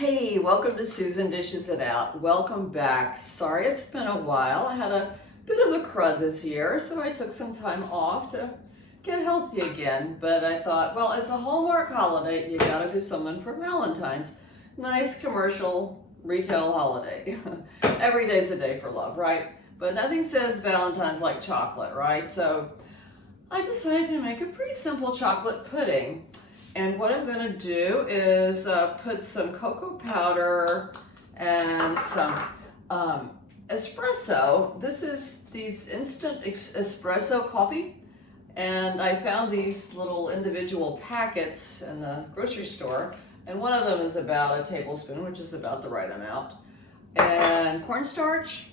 Hey, welcome to Susan Dishes It Out. Welcome back. Sorry it's been a while. I had a bit of a crud this year, so I took some time off to get healthy again. But I thought, well, it's a Hallmark holiday. You gotta do something for Valentine's. Nice commercial retail holiday. Every day's a day for love, right? But nothing says Valentine's like chocolate, right? So I decided to make a pretty simple chocolate pudding. And what I'm going to do is put some cocoa powder and some espresso. This is these instant espresso coffee. And I found these little individual packets in the grocery store. And one of them is about a tablespoon, which is about the right amount. And cornstarch.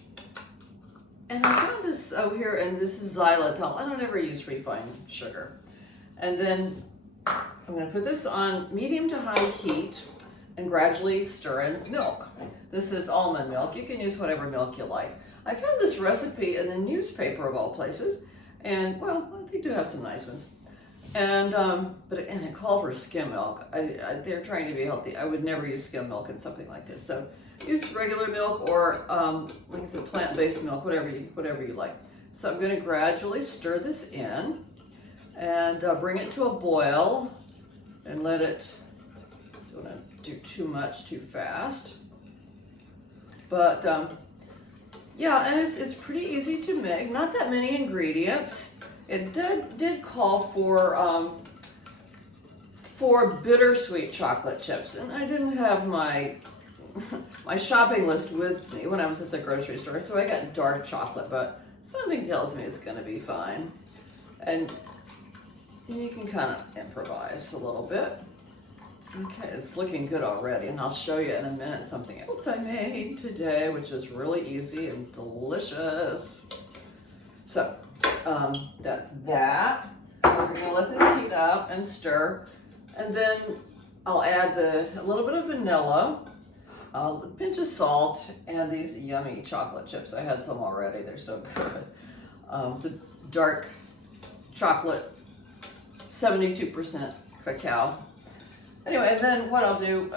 And I found this over here, and this is xylitol. I don't ever use refined sugar. And then I'm going to put this on medium to high heat and gradually stir in milk. This is almond milk. You can use whatever milk you like. I found this recipe in the newspaper of all places, and well, they do have some nice ones. And and it called for skim milk. They're trying to be healthy. I would never use skim milk in something like this. So use regular milk or like I said, plant-based milk, whatever you like. So I'm going to gradually stir this in and bring it to a boil and let it, don't want to do too much too fast. But yeah, and it's pretty easy to make, not that many ingredients. It did call for bittersweet chocolate chips, and I didn't have my shopping list with me when I was at the grocery store, so I got dark chocolate, but something tells me it's gonna be fine. And you can kind of improvise a little bit. Okay, it's looking good already, and I'll show you in a minute something else I made today, which is really easy and delicious. So, that's that. We're gonna let this heat up and stir, and then I'll add a little bit of vanilla, a pinch of salt, and these yummy chocolate chips. I had some already, they're so good. The dark chocolate, 72% cacao. Anyway, and then what I'll do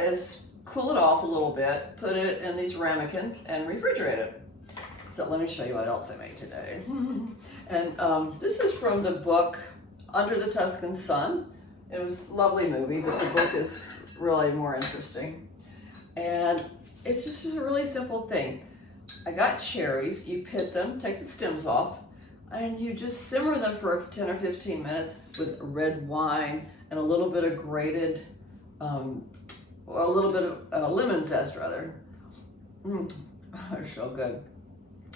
is cool it off a little bit, put it in these ramekins, and refrigerate it. So let me show you what else I made today. And this is from the book Under the Tuscan Sun. It was a lovely movie, but the book is really more interesting. And it's just a really simple thing. I got cherries, you pit them, take the stems off, and you just simmer them for 10 or 15 minutes with red wine and a little bit of grated, or a little bit of lemon zest rather. They're so good.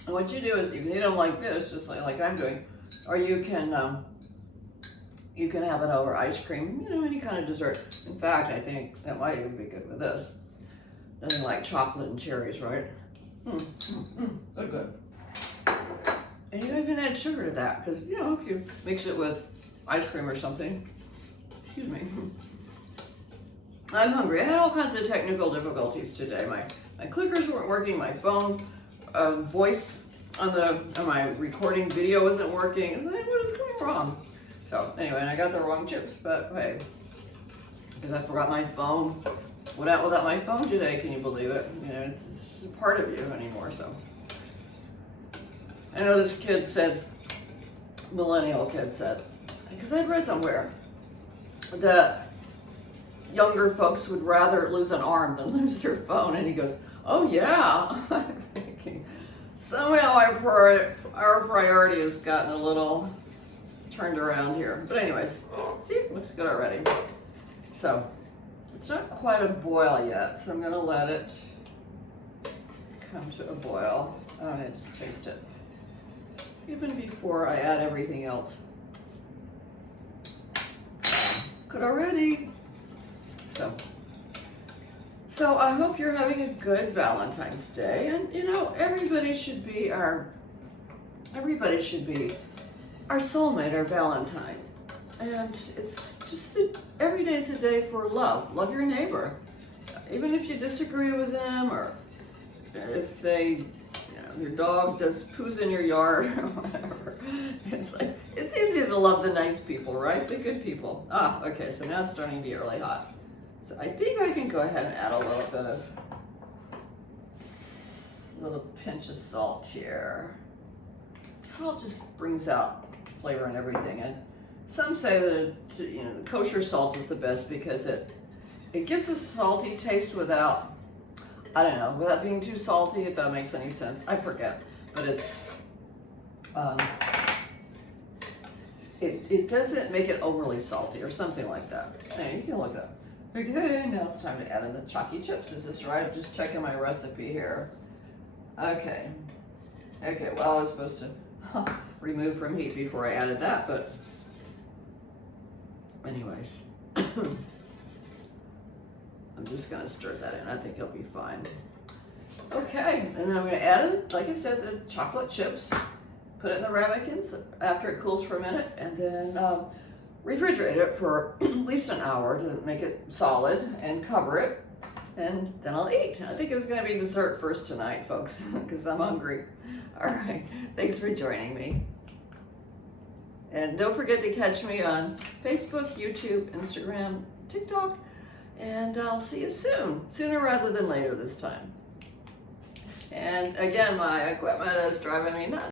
And what you do is you can eat them like this, just like I'm doing, or you can have it over ice cream, any kind of dessert. In fact, I think that might even be good with this. Nothing like chocolate and cherries, right? Good. And you don't even add sugar to that, because if you mix it with ice cream or something. Excuse me. I'm hungry. I had all kinds of technical difficulties today. My clickers weren't working. My phone voice on my recording video wasn't working. I was like, what is going wrong? So anyway, and I got the wrong chips. But hey, because I forgot my phone. Went out without my phone today. Can you believe it? It's a part of you anymore. So. I know this kid said, millennial kid said, because I'd read somewhere that younger folks would rather lose an arm than lose their phone. And he goes, oh yeah. I'm thinking, somehow our priority has gotten a little turned around here. But anyways, see, it looks good already. So it's not quite a boil yet, so I'm gonna let it come to a boil. I'm gonna just taste it. Even before I add everything else. Good already. So I hope you're having a good Valentine's Day, and everybody should be our soulmate, our Valentine. And it's just that every day's a day for love. Love your neighbor. Even if you disagree with them, or if your dog does poos in your yard or whatever. It's easy to love the nice people, right? The good people. Okay, so now it's starting to be really hot. So I think I can go ahead and add a little bit of, little pinch of salt here. Salt just brings out flavor and everything. And some say that the kosher salt is the best because it gives a salty taste without, I don't know, without being too salty, if that makes any sense. I forget, but it's it doesn't make it overly salty or something like that. Hey, you can look up. Okay, now it's time to add in the chalky chips. Is this right? I'm just checking my recipe here. Okay. Okay, well, I was supposed to remove from heat before I added that, but anyways. I'm just gonna stir that in. I think it'll be fine. Okay, and then I'm gonna add it, like I said, the chocolate chips. Put it in the ramekins after it cools for a minute, and then refrigerate it for at least an hour to make it solid, and cover it, and then I'll eat. I think it's gonna be dessert first tonight, folks, because I'm hungry. All right, thanks for joining me. And don't forget to catch me on Facebook, YouTube, Instagram, TikTok, and I'll see you soon. Sooner rather than later this time. And again, my equipment is driving me nuts.